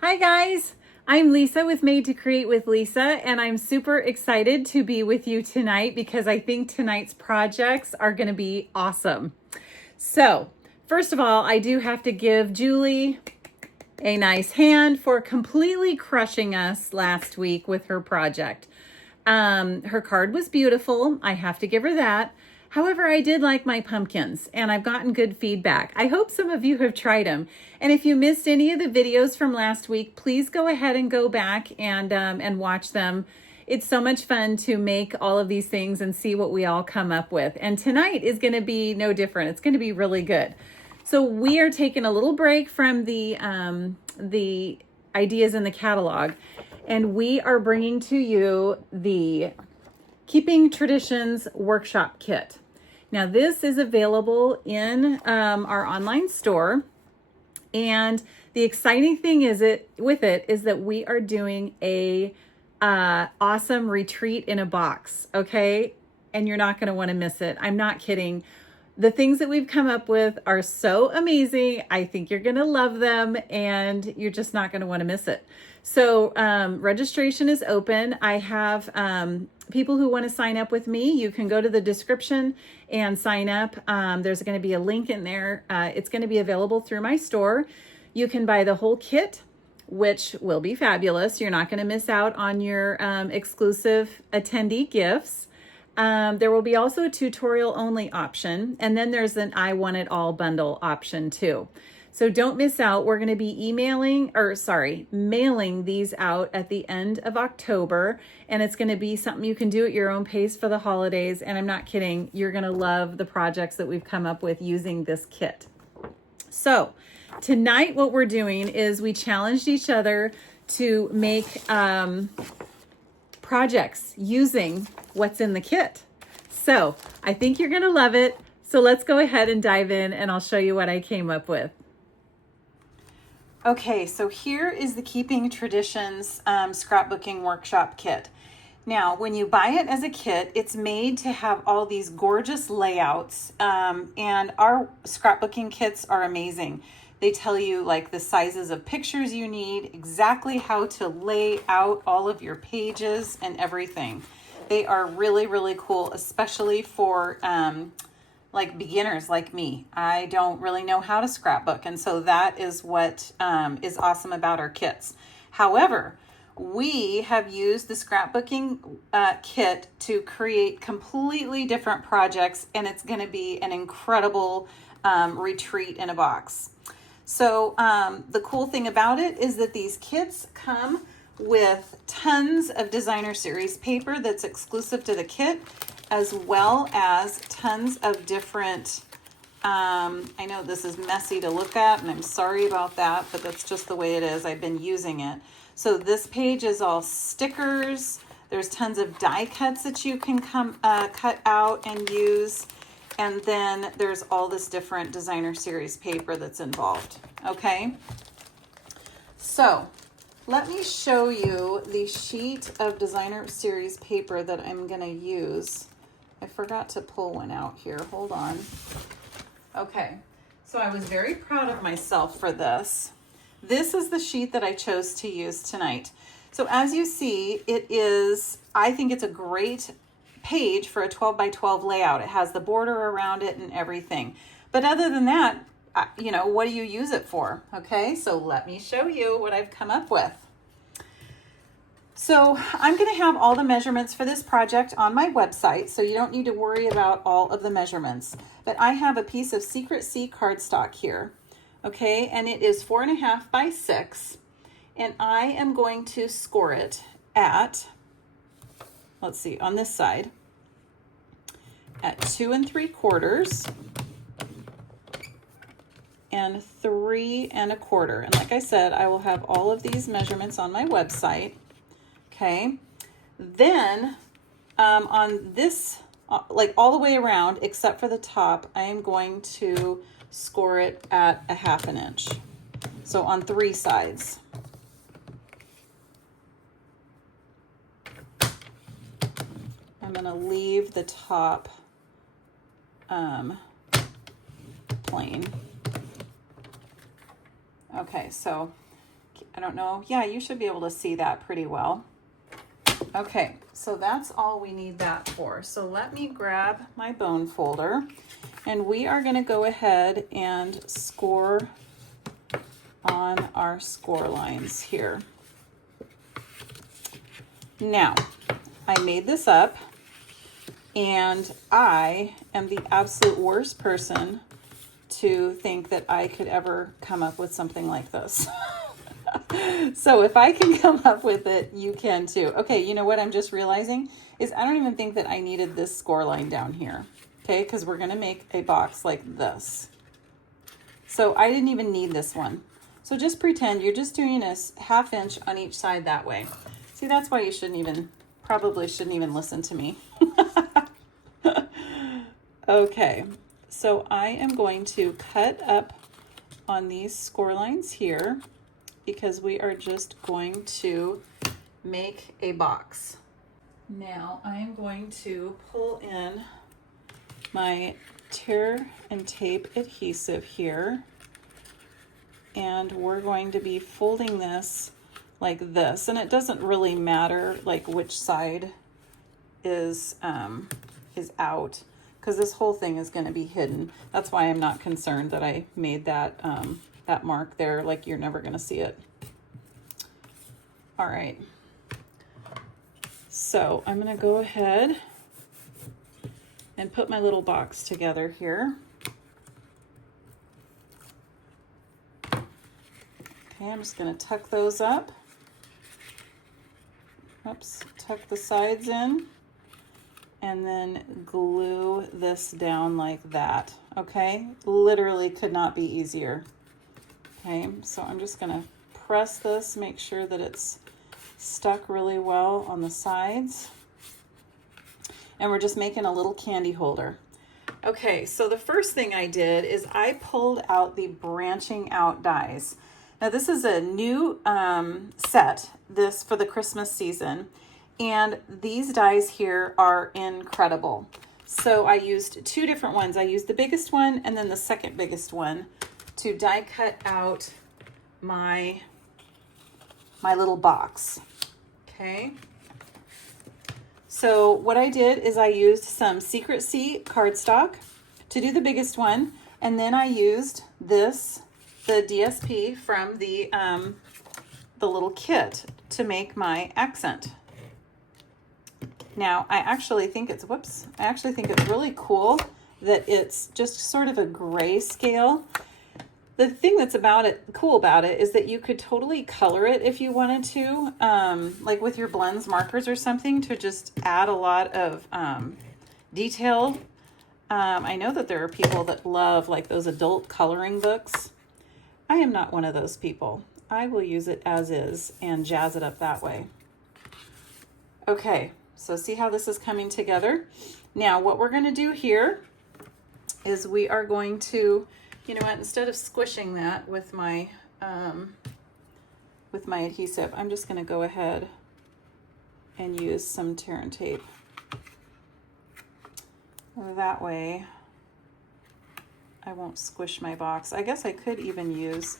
Hi guys, I'm Lisa with Made to Create with Lisa, and I'm super excited to be with you tonight because I think tonight's projects are going to be awesome. So, first of all, I do have to give Julie a nice hand for completely crushing us last week with her project. Her card was beautiful. I have to give her that. However, I did like my pumpkins and I've gotten good feedback. I hope some of you have tried them. And if you missed any of the videos from last week, please go ahead and go back and watch them. It's so much fun to make all of these things and see what we all come up with. And tonight is going to be no different. It's going to be really good. So we are taking a little break from the ideas in the catalog, and we are bringing to you the Keeping Traditions Workshop Kit. Now this is available in our online store, and the exciting thing is that we are doing a awesome retreat in a box, okay? And you're not going to want to miss it. I'm not kidding. The things that we've come up with are so amazing. I think you're going to love them and you're just not going to want to miss it. So registration is open. I have people who want to sign up with me. You can go to the description and sign up. There's going to be a link in there. It's going to be available through my store. You can buy the whole kit, which will be fabulous. You're not going to miss out on your exclusive attendee gifts. There will be also a tutorial only option, and then there's an I Want It All bundle option too. So don't miss out. We're going to be mailing these out at the end of October, and it's going to be something you can do at your own pace for the holidays. And I'm not kidding. You're going to love the projects that we've come up with using this kit. So tonight what we're doing is we challenged each other to make projects using what's in the kit. So I think you're going to love it. So let's go ahead and dive in and I'll show you what I came up with. Okay, so here is the Keeping Traditions Scrapbooking Workshop Kit. Now, when you buy it as a kit, it's made to have all these gorgeous layouts, and our scrapbooking kits are amazing. They tell you like the sizes of pictures you need, exactly how to lay out all of your pages and everything. They are really, really cool, especially for like beginners like me. I don't really know how to scrapbook, and so that is what is awesome about our kits. However, we have used the scrapbooking kit to create completely different projects, and it's going to be an incredible retreat in a box. So the cool thing about it is that these kits come with tons of designer series paper that's exclusive to the kit, as well as tons of different, I know this is messy to look at and I'm sorry about that, but that's just the way it is. I've been using it. So this page is all stickers. There's tons of die cuts that you can cut out and use. And then there's all this different designer series paper that's involved, okay? So let me show you the sheet of designer series paper that I'm gonna use. I forgot to pull one out here, hold on. Okay, so I was very proud of myself for this. This is the sheet that I chose to use tonight. So as you see, I think it's a great page for a 12 by 12 layout. It has the border around it and everything. But other than that, what do you use it for? Okay, so let me show you what I've come up with. So I'm going to have all the measurements for this project on my website, so you don't need to worry about all of the measurements. But I have a piece of Secret C cardstock here, okay, and it is 4.5 by 6, and I am going to score it at, let's see, on this side, at 2 3/4 and 3 1/4. And like I said, I will have all of these measurements on my website. Okay. Then on this, like all the way around, except for the top, I am going to score it at 1/2 inch. So on 3 sides. I'm going to leave the top plain. Okay, so I don't know. Yeah, you should be able to see that pretty well. Okay, so that's all we need that for. So let me grab my bone folder, and we are going to go ahead and score on our score lines here. Now, I made this up, and I am the absolute worst person to think that I could ever come up with something like this. So if I can come up with it, you can too. Okay, you know what I'm just realizing is I don't even think that I needed this score line down here. Okay, because we're going to make a box like this. So I didn't even need this one. So just pretend you're just doing a 1/2 inch on each side that way. See, that's why you probably shouldn't even listen to me. Okay, so I am going to cut up on these score lines here, because we are just going to make a box. Now I am going to pull in my tear and tape adhesive here, and we're going to be folding this like this. And it doesn't really matter like which side is out, because this whole thing is going to be hidden. That's why I'm not concerned that I made that that mark there, like you're never going to see it. All right, so I'm going to go ahead and put my little box together here. Okay, I'm just going to tuck those up. Oops, tuck the sides in, and then glue this down like that. Okay, literally could not be easier. Okay, so I'm just going to press this, make sure that it's stuck really well on the sides. And we're just making a little candy holder. Okay, so the first thing I did is I pulled out the branching out dies. Now this is a new set, this for the Christmas season, and these dies here are incredible. So I used 2 different ones. I used the biggest one and then the second biggest one to die cut out my little box. Okay. So what I did is I used some Secrecy cardstock to do the biggest one, and then I used this, the DSP from the little kit to make my accent. Now I actually think it's really cool that it's just sort of a gray scale. The thing that's cool about it is that you could totally color it if you wanted to, like with your blends markers or something, to just add a lot of detail. I know that there are people that love like those adult coloring books. I am not one of those people. I will use it as is and jazz it up that way. Okay, so see how this is coming together? Now what we're going to do here is we are going to, you know what, instead of squishing that with my adhesive, I'm just going to go ahead and use some tear and tape. That way I won't squish my box. I guess I could even use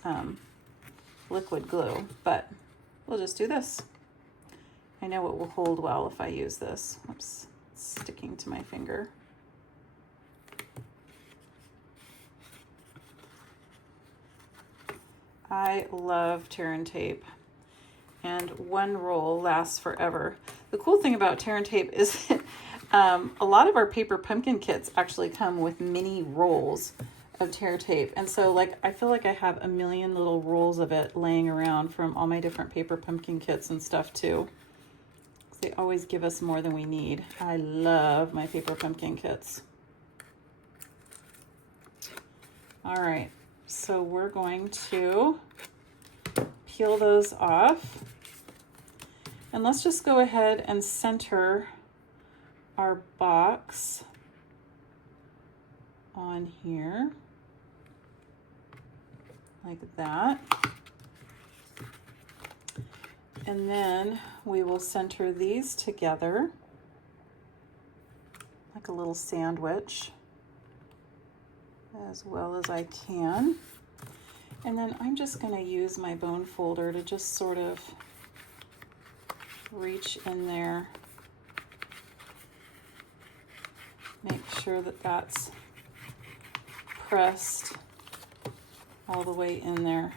liquid glue, but we'll just do this. I know it will hold well if I use this. Oops, it's sticking to my finger. I love tear and tape, and one roll lasts forever. The cool thing about tear and tape is that, a lot of our paper pumpkin kits actually come with mini rolls of tear tape, and so like I feel like I have a million little rolls of it laying around from all my different paper pumpkin kits and stuff too. They always give us more than we need. I love my paper pumpkin kits. All right. So we're going to peel those off, and let's just go ahead and center our box on here like that. And then we will center these together like a little sandwich as well as I can. And then I'm just going to use my bone folder to just sort of reach in there. Make sure that that's pressed all the way in there.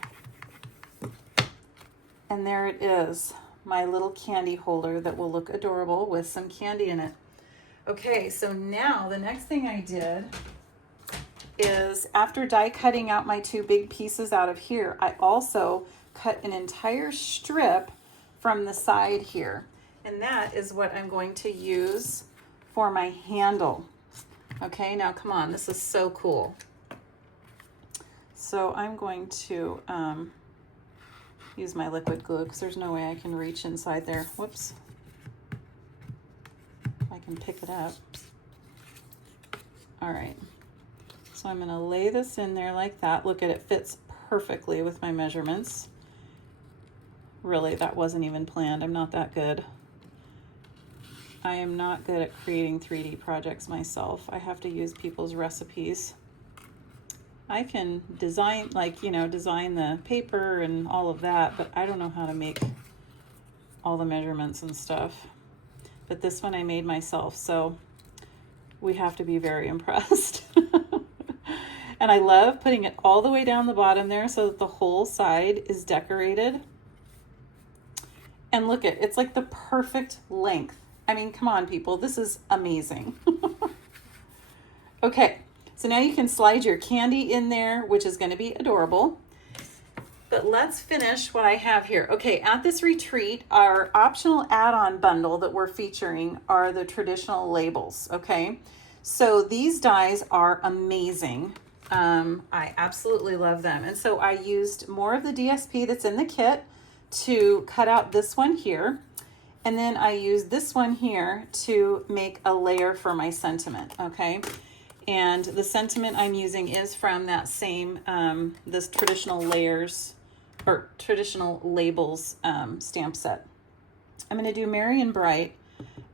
And there it is, my little candy holder that will look adorable with some candy in it. Okay, so now the next thing I did is, after die cutting out my two big pieces out of here, I also cut an entire strip from the side here. And that is what I'm going to use for my handle. Okay, now come on, this is so cool. So I'm going to use my liquid glue because there's no way I can reach inside there. Whoops. I can pick it up. All right. So I'm going to lay this in there like that. Look at it, fits perfectly with my measurements. Really, that wasn't even planned. I'm not that good. I am not good at creating 3D projects myself. I have to use people's recipes. I can design, like, you know, design the paper and all of that, but I don't know how to make all the measurements and stuff. But this one I made myself, so we have to be very impressed. And I love putting it all the way down the bottom there so that the whole side is decorated. And look it's like the perfect length. I mean, come on, people, this is amazing. Okay, so now you can slide your candy in there, which is going to be adorable. But let's finish what I have here. Okay, at this retreat, our optional add-on bundle that we're featuring are the traditional labels, okay? So these dies are amazing. I absolutely love them. And so I used more of the DSP that's in the kit to cut out this one here. And then I used this one here to make a layer for my sentiment, okay? And the sentiment I'm using is from that same, this traditional layers or traditional labels stamp set. I'm going to do Merry and Bright.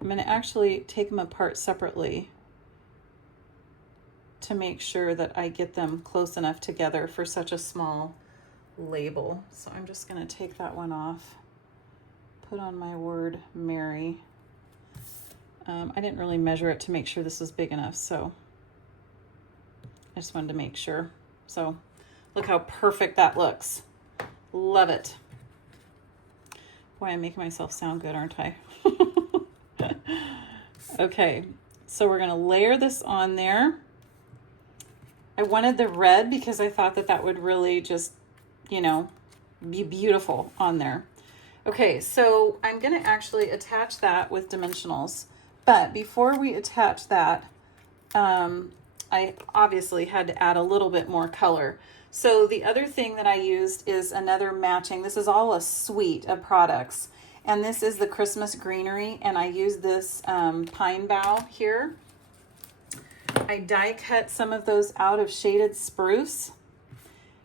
I'm going to actually take them apart separately to make sure that I get them close enough together for such a small label. So I'm just going to take that one off, put on my word Merry. I didn't really measure it to make sure this was big enough, so I just wanted to make sure. So look how perfect that looks. Love it. Boy, I'm making myself sound good, aren't I? Okay, so we're going to layer this on there. I wanted the red because I thought that that would really just, you know, be beautiful on there. Okay, so I'm going to actually attach that with dimensionals. But before we attach that, I obviously had to add a little bit more color. So the other thing that I used is another matching. This is all a suite of products. And this is the Christmas greenery. And I used this pine bough here. I die cut some of those out of shaded spruce.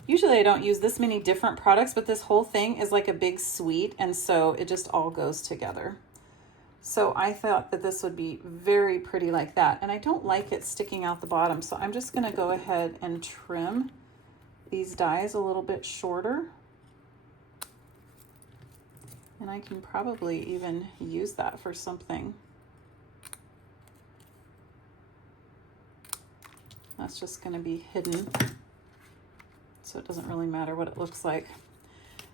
Usually I don't use this many different products, but this whole thing is like a big suite, and so it just all goes together. So I thought that this would be very pretty like that, and I don't like it sticking out the bottom, so I'm just going to go ahead and trim these dies a little bit shorter. And I can probably even use that for something. That's just going to be hidden, so it doesn't really matter what it looks like.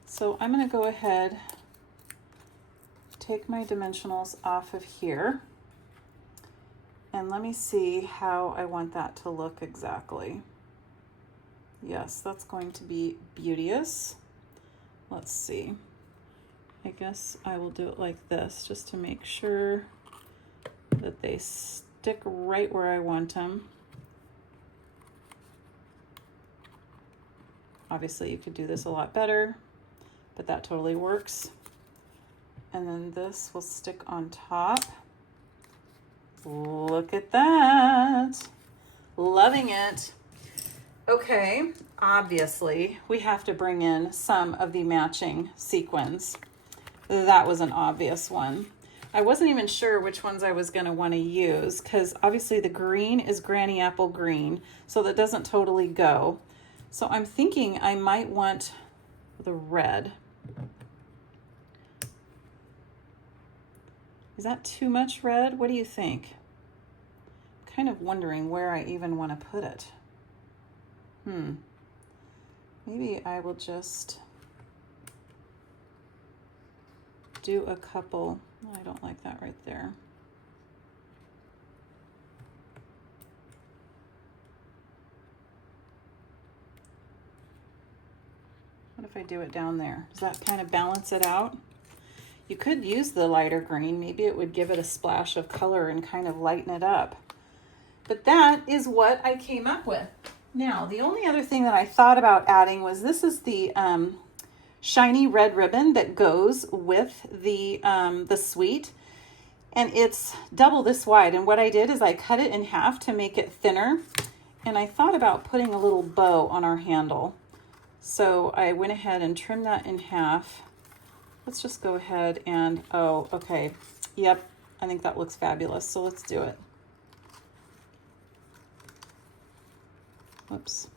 So I'm going to go ahead, take my dimensionals off of here, and let me see how I want that to look exactly. Yes, that's going to be beauteous. Let's see. I guess I will do it like this just to make sure that they stick right where I want them. Obviously, you could do this a lot better, but that totally works. And then this will stick on top. Look at that. Loving it. Okay, obviously, we have to bring in some of the matching sequins. That was an obvious one. I wasn't even sure which ones I was going to want to use because obviously the green is Granny Apple green, so that doesn't totally go. So I'm thinking I might want the red. Is that too much red? What do you think? I'm kind of wondering where I even want to put it. Maybe I will just do a couple. I don't like that right there. What if I do it down there? Does that kind of balance it out? You could use the lighter green. Maybe it would give it a splash of color and kind of lighten it up. But that is what I came up with. Now, the only other thing that I thought about adding was this is the shiny red ribbon that goes with the suite. And it's double this wide. And what I did is I cut it in half to make it thinner. And I thought about putting a little bow on our handle. So I went ahead and trimmed that in half. Let's just go ahead and, oh, okay. Yep, I think that looks fabulous. So let's do it. Whoops.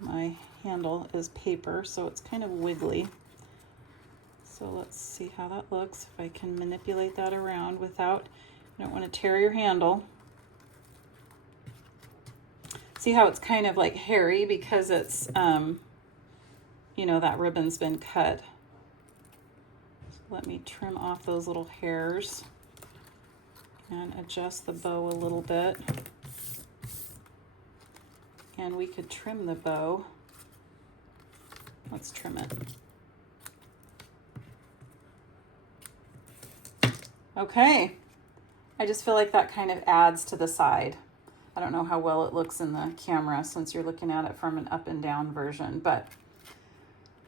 My handle is paper, so it's kind of wiggly. So let's see how that looks. If I can manipulate that around without, I don't want to tear your handle. See how it's kind of like hairy because it's, you know, that ribbon's been cut. So let me trim off those little hairs and adjust the bow a little bit. And we could trim the bow. Let's trim it. Okay. I just feel like that kind of adds to the side. I don't know how well it looks in the camera since you're looking at it from an up and down version, but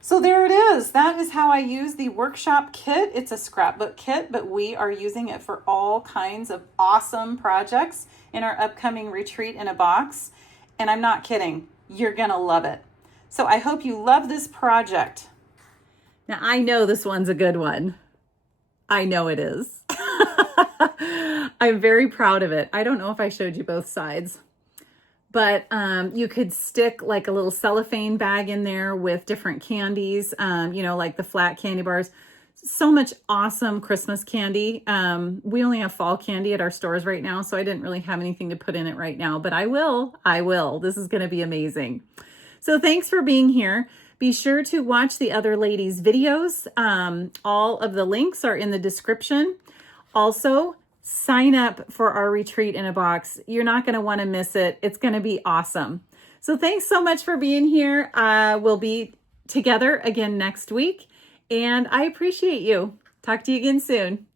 so there it is. That is how I use the workshop kit. It's a scrapbook kit, but we are using it for all kinds of awesome projects in our upcoming retreat in a box. And I'm not kidding. You're going to love it. So I hope you love this project. Now, I know this one's a good one. I know it is. I'm very proud of it. I don't know if I showed you both sides, but you could stick like a little cellophane bag in there with different candies, you know, like the flat candy bars. So much awesome Christmas candy. We only have fall candy at our stores right now, so I didn't really have anything to put in it right now, but I will. This is going to be amazing. So thanks for being here. Be sure to watch the other ladies' videos. All of the links are in the description. Also, sign up for our retreat in a box. You're not going to want to miss it. It's going to be awesome. So thanks so much for being here. We'll be together again next week. And I appreciate you. Talk to you again soon.